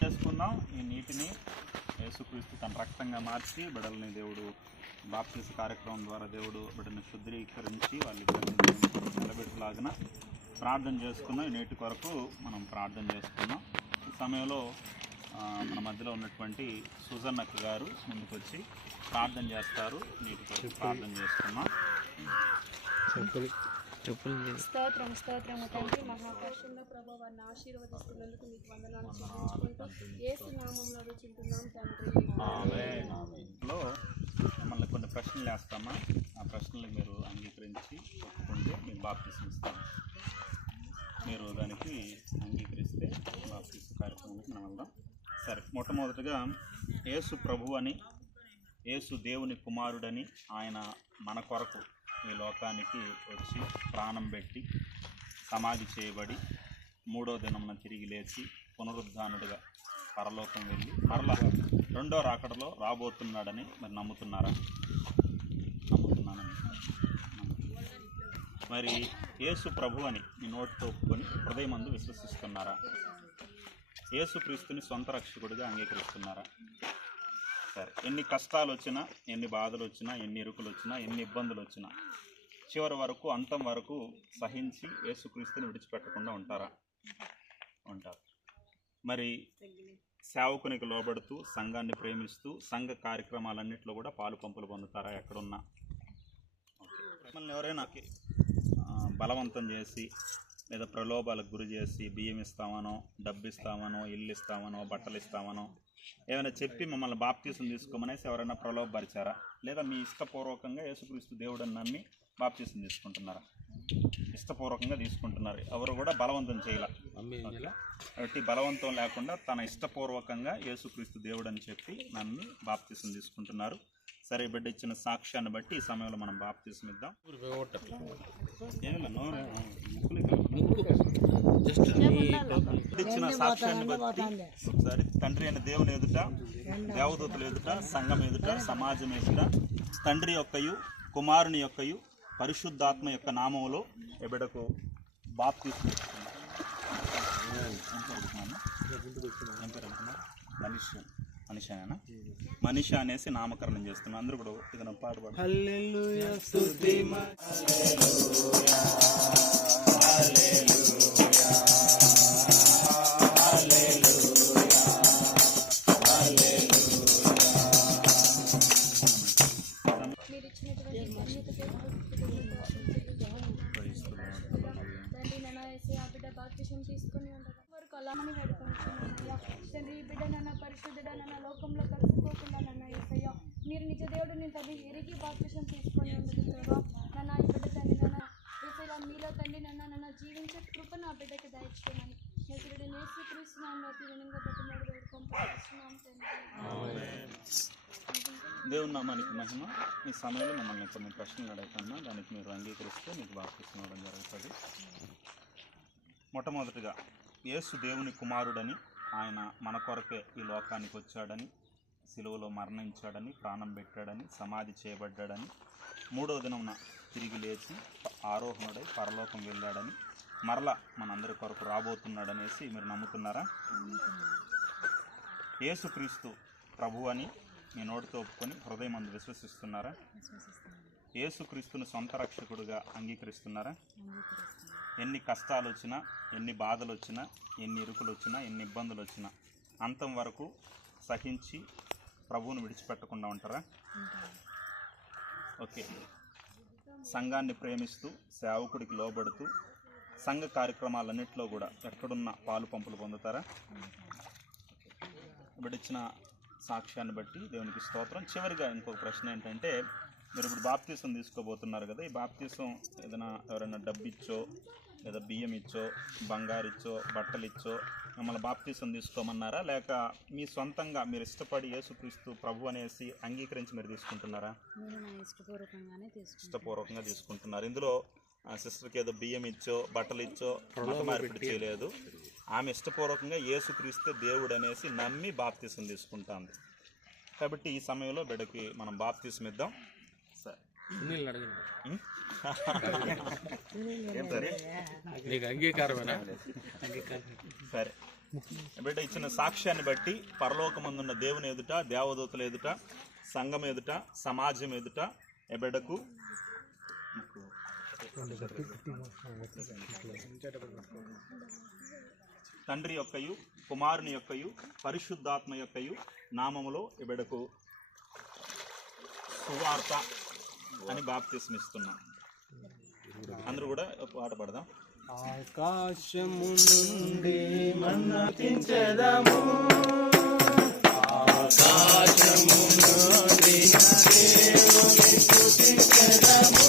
చేసుకున్నాం. ఈ నీటిని యేసుక్రీస్తు తన రక్తంగా మార్చి బిడ్డలని దేవుడు బాప్తిస్మ కార్యక్రమం ద్వారా దేవుడు బిడ్డను శుద్ధీకరించి వాళ్ళకి నిలబెట్టలాగిన ప్రార్థన చేసుకున్నాం. ఈ నీటి కొరకు మనం ప్రార్థన చేసుకున్నాం. ఈ సమయంలో మన మధ్యలో ఉన్నటువంటి సుజన్నక్క గారు ముందుకు వచ్చి ప్రార్థన చేస్తారు. నీటి కొరకు ప్రార్థన చేసుకున్నాం. స్తోత్రం తండ్రి, మహాపరిశుద్ధ ప్రభువా, వారిని ఆశీర్వదిస్తున్నందుకు మీకు వందనాలు చెల్లించుకుంటూ యేసు నామములో అడుగుచుంటున్నాం తండ్రి. మిమ్మల్ని కొన్ని ప్రశ్నలు వేస్తామా? ఆ ప్రశ్నలు మీరు అంగీకరించి ఒప్పుకుంటే మీకు బాప్తిస్మ ఇస్తాం. మీరు దానికి అంగీకరిస్తే బాప్తిస్మ కార్యక్రమానికి మనం వెళ్దాం. సరే, మొట్టమొదటిగా యేసు ప్రభు అని, యేసు దేవుని కుమారుడని, ఆయన మన కొరకు ఈ లోకానికి వచ్చి ప్రాణం పెట్టి సమాధి చేయబడి 3వ దినమున తిరిగి లేచి పునరుద్ధానుడిగా పరలోకం వెళ్ళి మరలా 2వ రాకడలో రాబోతున్నాడని మరి నమ్ముతున్నారా? నమ్ముతున్నానని. మరి యేసు ప్రభు అని మీ నోటితో ఒప్పుకొని హృదయమందు విశ్వసిస్తున్నారా? యేసుక్రీస్తుని సొంత రక్షకుడిగా అంగీకరిస్తున్నారా? సరే, ఎన్ని కష్టాలు వచ్చినా, ఎన్ని బాధలు వచ్చినా, ఎన్ని ఇరుకులు వచ్చినా, ఎన్ని ఇబ్బందులు వచ్చినా చివరి వరకు, అంతం వరకు సహించి యేసుక్రీస్తుని విడిచిపెట్టకుండా ఉంటారా? ఉంటారు. మరి సేవకునికి లోబడుతూ, సంఘాన్ని ప్రేమిస్తూ, సంఘ కార్యక్రమాలన్నింటిలో కూడా పాలు పంపులు పొందుతారా ఎక్కడున్నా? మిమ్మల్ని ఎవరైనా బలవంతం చేసి లేదా ప్రలోభాలకు గురి చేసి బియ్యం ఇస్తామనో, డబ్బు ఇస్తామనో, ఇల్లు ఇస్తామనో, బట్టలు ఇస్తామనో ఏమైనా చెప్పి మమ్మల్ని బాప్తిస్మ తీసుకోమనేసి ఎవరైనా ప్రలోభపరిచారా? లేదా మీ ఇష్టపూర్వకంగా యేసుక్రీస్తు దేవుడని నమ్మి బాప్తిస్మ తీసుకుంటున్నారా? ఇష్టపూర్వకంగా తీసుకుంటున్నారు. ఎవరు కూడా బలవంతం చేయాల. కాబట్టి బలవంతం లేకుండా తన ఇష్టపూర్వకంగా యేసుక్రీస్తు దేవుడని చెప్పి నమ్మి బాప్తిస్మ తీసుకుంటున్నారు. సరే, బిడ్డ ఇచ్చిన సాక్ష్యాన్ని బట్టి ఈ సమయంలో మనం బాప్తిస్మ ఇద్దాం. ఇచ్చిన సాక్ష్యాన్ని బట్టి ఒకసారి తండ్రి అయిన దేవుని ఎదుట, దేవదూతల ఎదుట, సంఘం ఎదుట, సమాజం ఎదుట, తండ్రి యొక్కయు కుమారుని యొక్కయు పరిశుద్ధాత్మ యొక్క నామములో ఈ బిడ్డకు బాప్తిస్మ ఇస్తున్నాను. మనిషానేనా? మనిష అనేసి నామకరణం చేస్తున్నాం. అందరూ కూడా ఏదైనా పాట పాడు. హల్లెలూయా స్తుతి హల్లెలూయా హల్లెలూయా హల్లెలూయా హల్లెలూయా. మీరు ఇచ్చినటువంటి తండ్రి, నాన్న యేసయ్యా, బిడ్డ బాప్తిస్మ తీసుకుని ఉండగా వరకు అలామని వేడుకుంటున్నానయ్యా. తండ్రి, ఈ బిడ్డ నాన్న పరిశుద్ధుడ, నాన్న లోకంలో కలిసిపోకుండా నాన్న యేసయ్యా, మీరు నిజ దేవుడు నేను తల్లి ఎరిగి బాప్తిస్మ తీసుకొని ఉండదు దేవా. నాన్న ఈ బిడ్డ తండ్రి నాన్న యేసయ్యా, మీలో తండ్రి నాన్న జీవించే కృప నా బిడ్డకి దయచేయమని నజరేయుడైన యేసుక్రీస్తు నామములో అతి వినయంగా బతిమాలి వేడుకొని ప్రార్థిస్తున్నాం తండ్రి. దేవుని నామానికి మహిమ. ఈ సమయంలో మమ్మల్ని కొన్ని ప్రశ్నలు అడుగుతున్నా, దానికి మీరు అంగీకరిస్తే మీకు బాప్తిస్మ ఇవ్వడం జరుగుతుంది. మొట్టమొదటిగా యేసు దేవుని కుమారుడని, ఆయన మన కొరకే ఈ లోకానికి వచ్చాడని, సిలువలో మరణించాడని, ప్రాణం పెట్టాడని, సమాధి చేయబడ్డాడని, 3వ దినమున తిరిగి లేచి ఆరోహణుడై పరలోకం వెళ్ళాడని, మరలా మనందరి కొరకు రాబోతున్నాడనేసి మీరు నమ్ముతున్నారా? యేసుక్రీస్తు ప్రభు అని మీ నోటితో ఒప్పుకొని హృదయమందు విశ్వసిస్తున్నారా? యేసుక్రీస్తుని సొంత రక్షకుడిగా అంగీకరిస్తున్నారా? ఎన్ని కష్టాలు వచ్చినా, ఎన్ని బాధలు వచ్చినా, ఎన్ని ఇరుకులు వచ్చినా, ఎన్ని ఇబ్బందులు వచ్చినా అంతం వరకు సహించి ప్రభువును విడిచిపెట్టకుండా ఉంటారా? ఓకే. సంఘాన్ని ప్రేమిస్తూ, సేవకుడికి లోబడుతూ, సంఘ కార్యక్రమాలన్నింటిలో కూడా ఎక్కడున్న పాలు పంపులు పొందుతారా? ఇచ్చిన సాక్ష్యాన్ని బట్టి దేవునికి స్తోత్రం. చివరిగా ఇంకొక ప్రశ్న ఏంటంటే, మీరు ఇప్పుడు బాప్తిస్మ తీసుకోబోతున్నారు కదా, ఈ బాప్తిస్మ ఏదైనా ఎవరైనా డబ్బు ఇచ్చో, లేదా బియ్యం ఇచ్చో, బంగారు ఇచ్చో, బట్టలు ఇచ్చో మిమ్మల్ని బాప్తిస్మ తీసుకోమన్నారా? లేక మీ సొంతంగా మీరు ఇష్టపడి యేసుక్రీస్తు ప్రభు అనేసి అంగీకరించి మీరు తీసుకుంటున్నారా? ఇష్టపూర్వకంగా తీసుకుంటున్నారు. ఇందులో సిస్టర్కి ఏదో బియ్యం ఇచ్చో, బట్టలు ఇచ్చో మత మార్పిడి చేయలేదు. ఆమె ఇష్టపూర్వకంగా యేసుక్రీస్తు దేవుడు అనేసి నమ్మి బాప్తిస్మ తీసుకుంటాంది. కాబట్టి ఈ సమయంలో బిడ్డకి మనం బాప్తిస్మ ఇద్దాం. సరే, ఏం సరే నీకు అంగీకారమేనా? సరే బిడ్డ ఇచ్చిన సాక్ష్యాన్ని బట్టి పరలోకమందున్న దేవుని ఎదుట, దేవదూతల ఎదుట, సంఘం ఎదుట, సమాజం ఎదుట ఏ బిడ్డకు తండ్రి యొక్కయు, కుమారుని యొక్కయు, పరిశుద్ధాత్మ యొక్కయు నామములో ఈ బిడ్డకు సువార్త అని బాప్తిస్మిస్తున్నాం. అందరూ కూడా ఒక పాట పాడదాం. ఆకాశము నుండి మన్నతించెదము, ఆకాశము నుండి దేవుని స్తుతించెదము,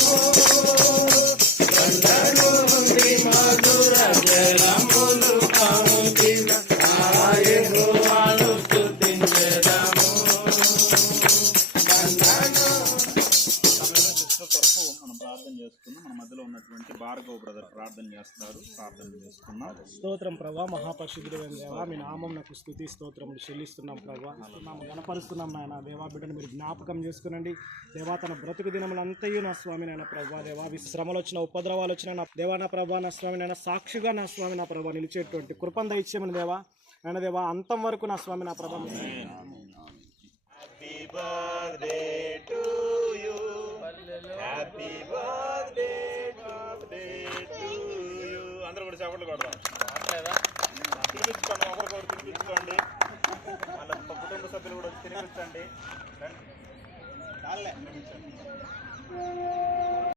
కండల నుండి మధుర జలములు కాముకిన ఆ యెహోవాను స్తుతించెదము. కొరకు మనం ప్రార్థన చేసుకున్నాం. మన మధ్యలో ఉన్నటువంటి భార్గవ్ బ్రదర్ ప్రార్థన చేస్తారు. ప్రార్థన చేసుకున్నాం. స్తోత్రం ప్రభా, మహాపరిశుద్ధుడైన దేవా, మీ నామం నాకు స్తుతి స్తోత్రములు చెల్లిస్తున్నాం ప్రభా. గణపరుస్తున్నాం నాయన దేవా. బిడ్డను మీరు జ్ఞాపకం చేసుకునండి దేవా. తన బ్రతుకు దినములంతయు నా స్వామి నాయన ప్రభా దేవా, శ్రమలు వచ్చిన, ఉపద్రవాలు వచ్చిన నా దేవా నా ప్రభా నా స్వామి నాయన సాక్షిగా నా స్వామి నా ప్రభా నిలిచేటువంటి కృపను దయచేయమని దేవా నాయన దేవా. అంతం వరకు నా స్వామి నా ప్రభా. Happy birthday to you, happy birthday to you. అందరూ కూడా చప్పట్లు కొడదాం. తినిపించుకోండి, ఒకరికొకరు తినిపించుకోండి. వాళ్ళ కుటుంబ సభ్యులు కూడా తినిపించండి.